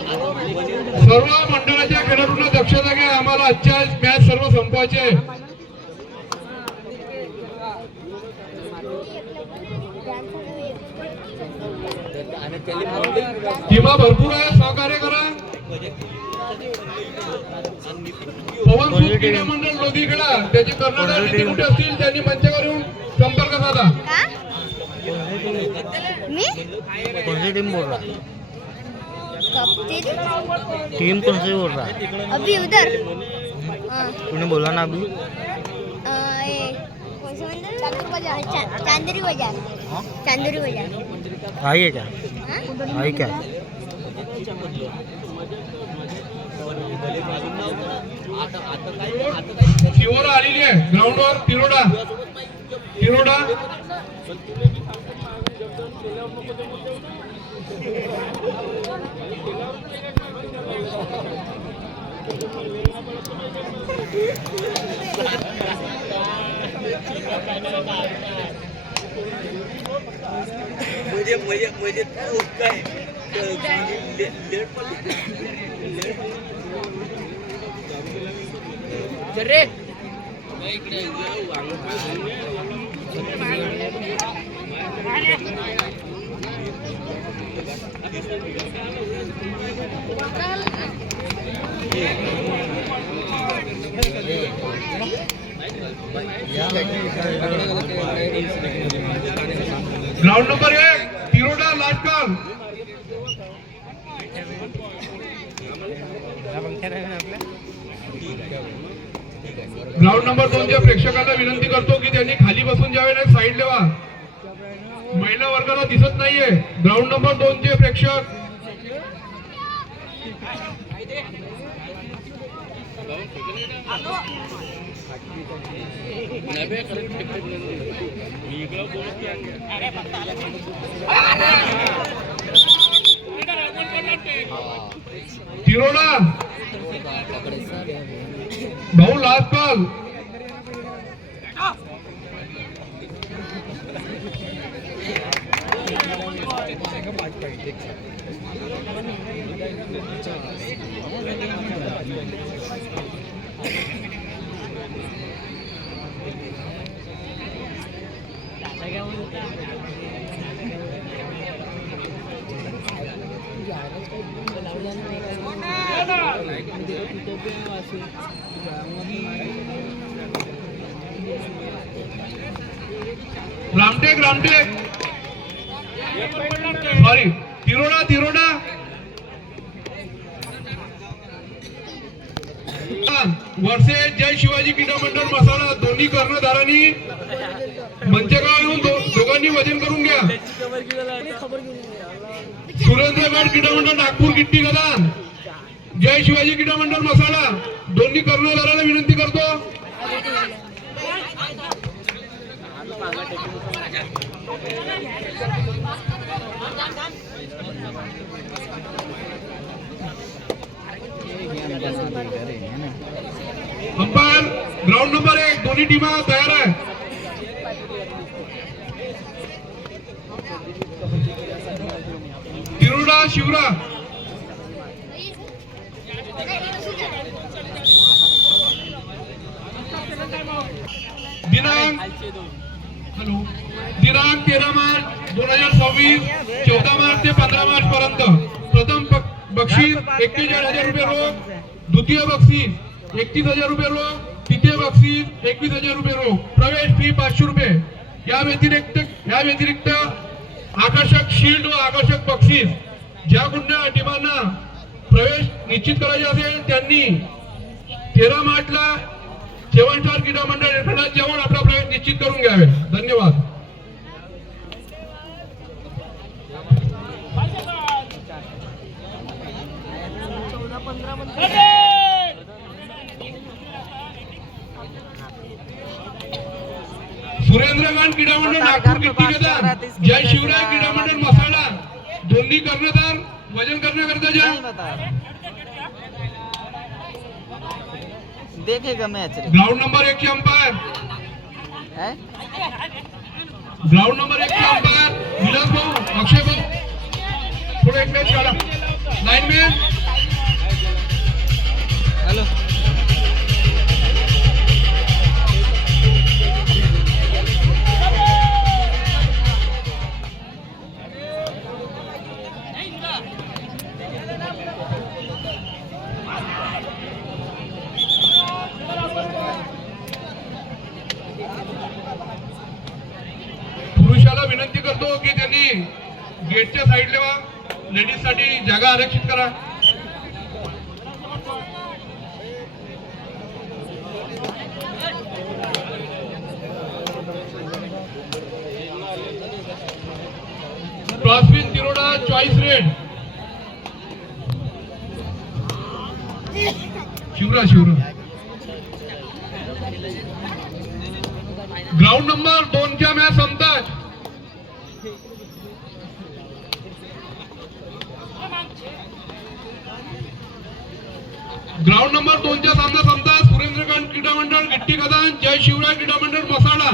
सर्व मंडळाच्या खेळाडूंना दक्षता घ्या, आम्हाला आजच्या मॅच सर्व संपवायचे आहे. टीमा भरपूर आहे, सहकार्य करा. पवन सूत क्रीडा मंडळ लोधीखेडा त्याचे कर्णधार निधी कुठे असतील त्यांनी मंचावर येऊन संपर्क साधा. कौन सी टीम बोल रहा? टीम कौन सी बोल रहा? अभी उधर तूने बोला ना अभी. चांदरी बाजार. चांदरी बाजार आई है क्या? आई क्या? शिवोरा आलेली आहे ग्राउंडवर. तिरोडा तिरोडा मुझे काय जरे ground number 1 Tiroda Latkar. Ground number 2 च्या प्रेक्षकांना विनंती करतो की त्यांनी खाली बसून जावे, नाही साईड लेवा. महिला वर्गाला दिसत नाहीये. ग्राउंड नंबर 2 चे प्रेक्षक तिरोडा भाऊ last call. Ramtek Ramtek sorry Tiroda Tiroda वर्षे जय शिवाजी क्रीडा मंडळ मसाला दोन्ही कर्णधारांनी मंचगाव येऊन दोघांनी वजन करून घ्या. सुरेंद्रगड क्रीडा मंडळ नागपूर गिट्टी गदान जय शिवाजी क्रीडा मंडळ मसाला दोन्ही कर्णधारांना विनंती करतो. अंपायर ग्राउंड नंबर 1 दोन्ही टीमा तयार आहे. तिरोडा शिवरा दिनांक 13 मार्च 2026 14 मार्च ते 15 मार्च पर्यंत. प्रथम बक्षीस 41,000 रुपये रोख, द्वितीय बक्षीस 31,000 रुपये रोख, तृतीय बक्षीस 21,000 रुपये रोख. प्रवेश फी 500 रुपये. या व्यतिरिक्त आकर्षक शील्ड व आकर्षक बक्षीस. ज्या कुठल्या टीमांना प्रवेश निश्चित करायचे असेल त्यांनी 13 मार्चला 7 स्टार क्रीडा मंडळ येरखेडात जेवण आपला प्रवेश निश्चित करून घ्यावे. धन्यवाद. सुरेंद्रगड क्रीडा मंडळ नागपूर गिट्टी गदान जय शिवराय क्रीडा मंडळ मसाला दोन्ही कर्णधार वजन करण्याकरता देखेगा मैच. ग्राउंड नंबर 1 चे अंपायर ग्राउंड नंबर 1 चे अंपायर विलास भाऊ अक्षय भाऊ थोडे एक मॅच काढा. लाईन मॅन गेटच्या साईडला वा लेडीज साठी जागा आरक्षित करा. क्रॉसविन तिरोडा चॉईस रेड. शिवरा ग्राउंड नंबर 2च्या मॅच संपतात. ग्राउंड नंबर 2चा सामना संपतात. सुरेंद्रकांत क्रीडा मंडळ गिट्टी कदान, जय शिवराय क्रीडा मंडळ मसाडा.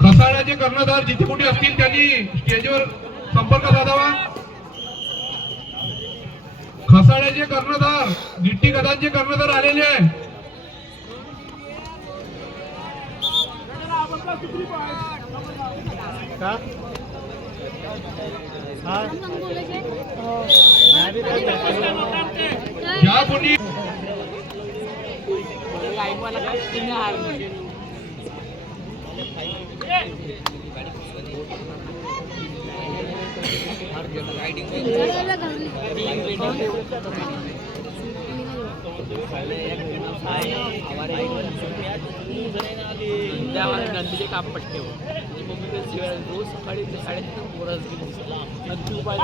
खसाड्याचे कर्णधार जिथे कुठे असतील त्यांनी स्टेजवर संपर्क साधावा. खसाड्याचे कर्णधार, गिट्टी कदांचे कर्णधार आलेले आहे. ज्या कोणी नंदीचे काम पट्टे रोज सकाळी 3:30 पोरच नंदी उपाय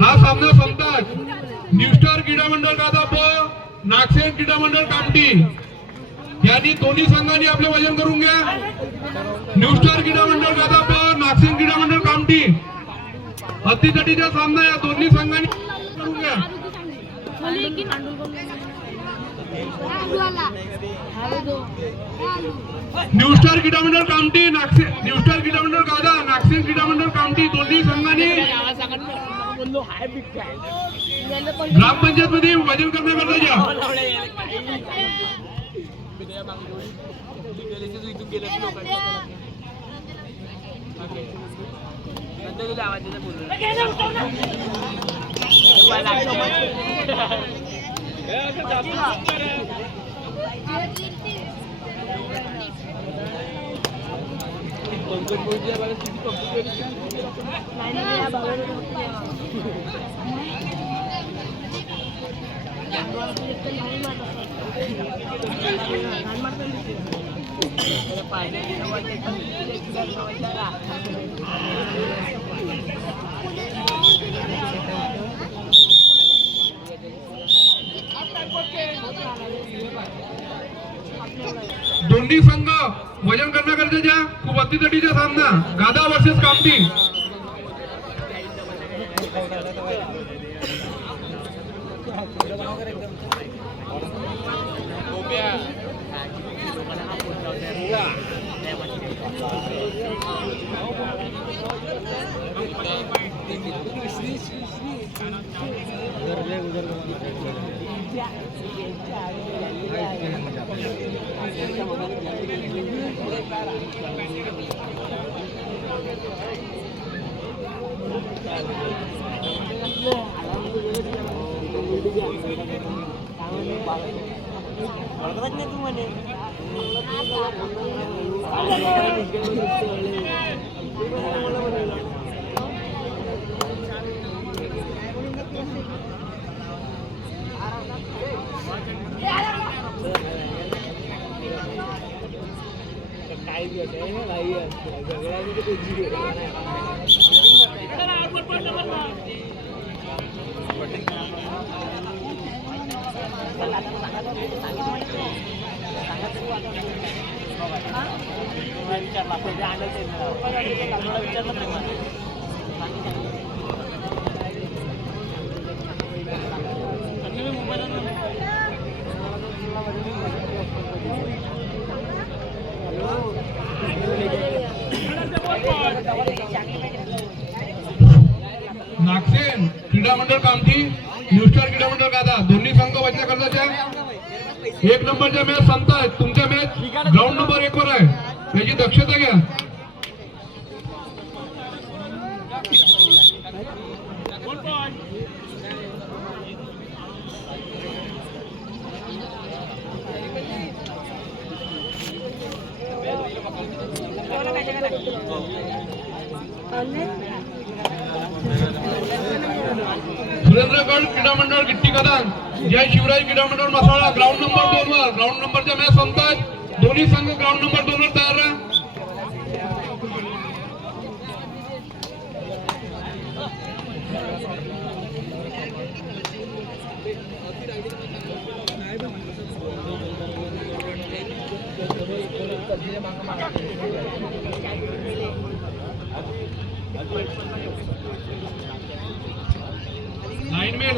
हा सामना संपतात. न्यू स्टार क्रीडा मंडळ गादाप, नागसेन क्रीडा मंडळ कामठी यांनी दोन्ही संघांनी आपले वजन करून घ्या. न्यू स्टार क्रीडा मंडळ गादाप, नागसेन क्रीडा मंडळ कामठी अतितटीचा सामना या दोन्ही संघांनी करून घ्या. न्यू स्टार क्रीडा मंडळ कामठी, न्यू स्टार क्रीडा मंडळ गादा, नागसेन क्रीडा मंडळ कामठी दोन्ही संघांनी ग्रामपंचायत मध्ये वजन करण्याकरता या. दोन्ही संघ वजन करण्याकरता खूप अतितटीचा सामना गादा वर्सेस कामठी. नागसेन क्रीडा मंडळ कामठी, न्यू स्टार क्रीडा मंडळ गादा दोन्ही संघ वचनाकरताच्या 1 नंबरच्या मॅच संपतायत. तुमच्या मॅच ग्राउंड नंबर 1 वर आहे, याची दक्षता घ्या. सुरेंद्रगड क्रीडा मंडळ गिट्टी कदान, जय शिवराज क्रीडा मंडळ मसाळा ग्राउंड नंबर 2 वर. ग्राउंड नंबरच्या मॅच संपतात. दोन्ही संघ ग्राउंड नंबर 2 वर तयार राहा.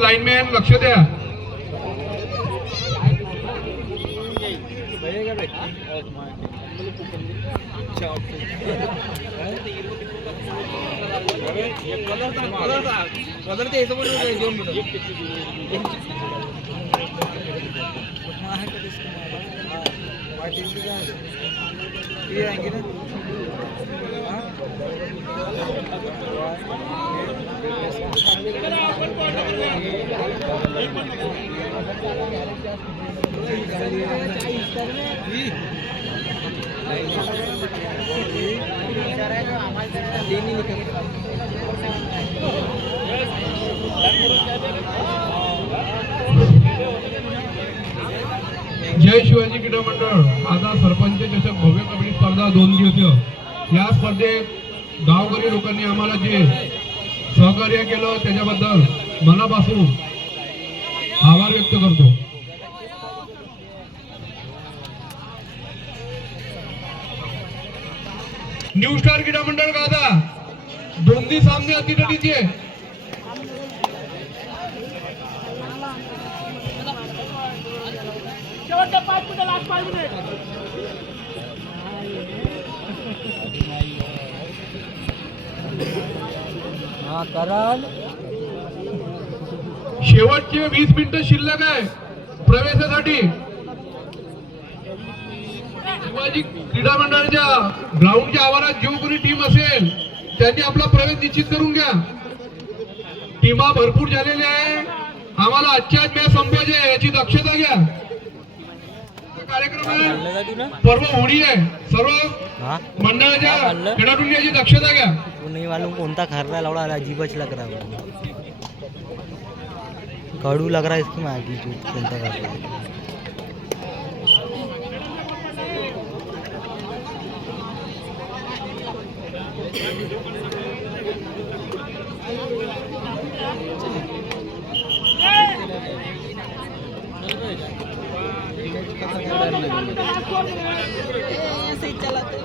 लाईनमॅन लक्ष द्या. जय शिवाजी क्रीडा मंडळ आता सरपंच चषक भव्य कबड्डी स्पर्धा 2 दिवसीय. या स्पर्धेत गावकरी लोकांनी आम्हाला जे सहकार्य केलं त्याच्याबद्दल मनापासून आभार व्यक्त करतो. न्यू स्टार क्रीडा मंडळ गादा दोन्ही सामने अतिटटीचे. शेवटचे 20 मिनिटं शिल्लक आहे प्रवेशासाठी. शिवाजी क्रीडा मंडळाच्या ग्राउंडच्या आवारात जो कोणी टीम असेल त्यांनी आपला प्रवेश निश्चित करून घ्या. टीमा भरपूर झालेल्या आहे. आम्हाला आजच्या मॅच संपवायचे याची दक्षता घ्या. कार्यक्रम आहे, पर्व होळी आहे. सर्व मंडळाच्या खेळाडूंनी याची दक्षता घ्या. नहीं मालूम कौन-सा खर्रा लौड़ा अजीब लग रहा है, कड़ू लग रहा है इसकी मैगी जो कौन-सा खर्रा है.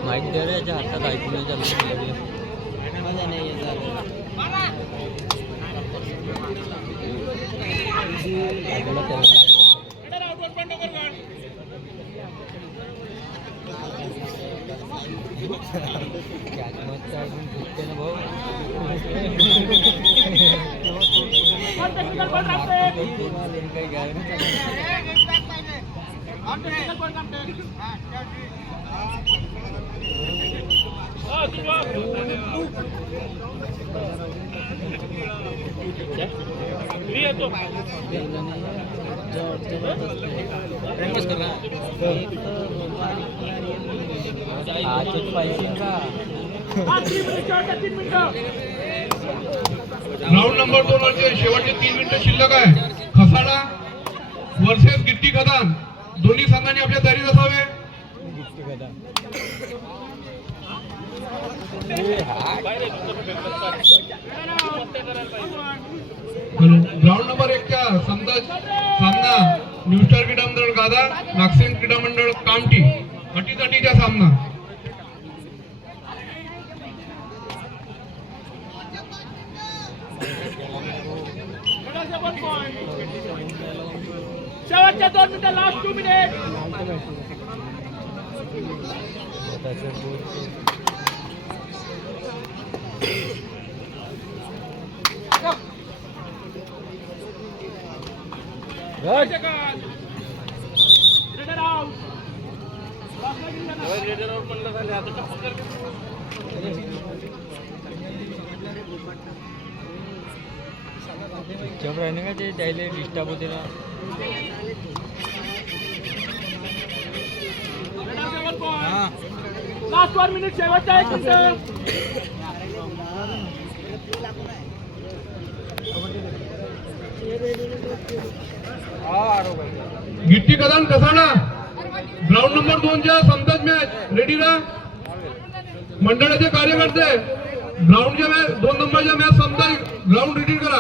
माइक दे रहे हैं हाथ आईपी में चल मजा नहीं है ग्राउंड नंबर 2 वरचे शेवटचे 3 मिनिटं शिल्लक आहे. खसाडा वर्सेस गिट्टी खदान दोन्ही संघांनी आपल्या तयारीत असावे. ग्राउंड नंबर 1 च्या सामना न्यू स्टार क्रीडा मंडळ गादा नागसेन क्रीडा मंडळ कामठी अटीतटीचा सामना. शेवटचे 2 मिनिटं, लास्ट 2 मिनिट. जब रहने का ते त्याले डिस्टर्ब होते ना. हां लास्ट 1 मिनिट शेवटचा 1 मिनिट. गिट्टी कदान कसाडा ग्राउंड नंबर 2 च्या समताज मॅच रेडी ना मंडळाचे कार्यकर्ते ग्राउंडच्या मॅच 2 नंबरच्या मॅच समताज ग्राउंड रेडी करा.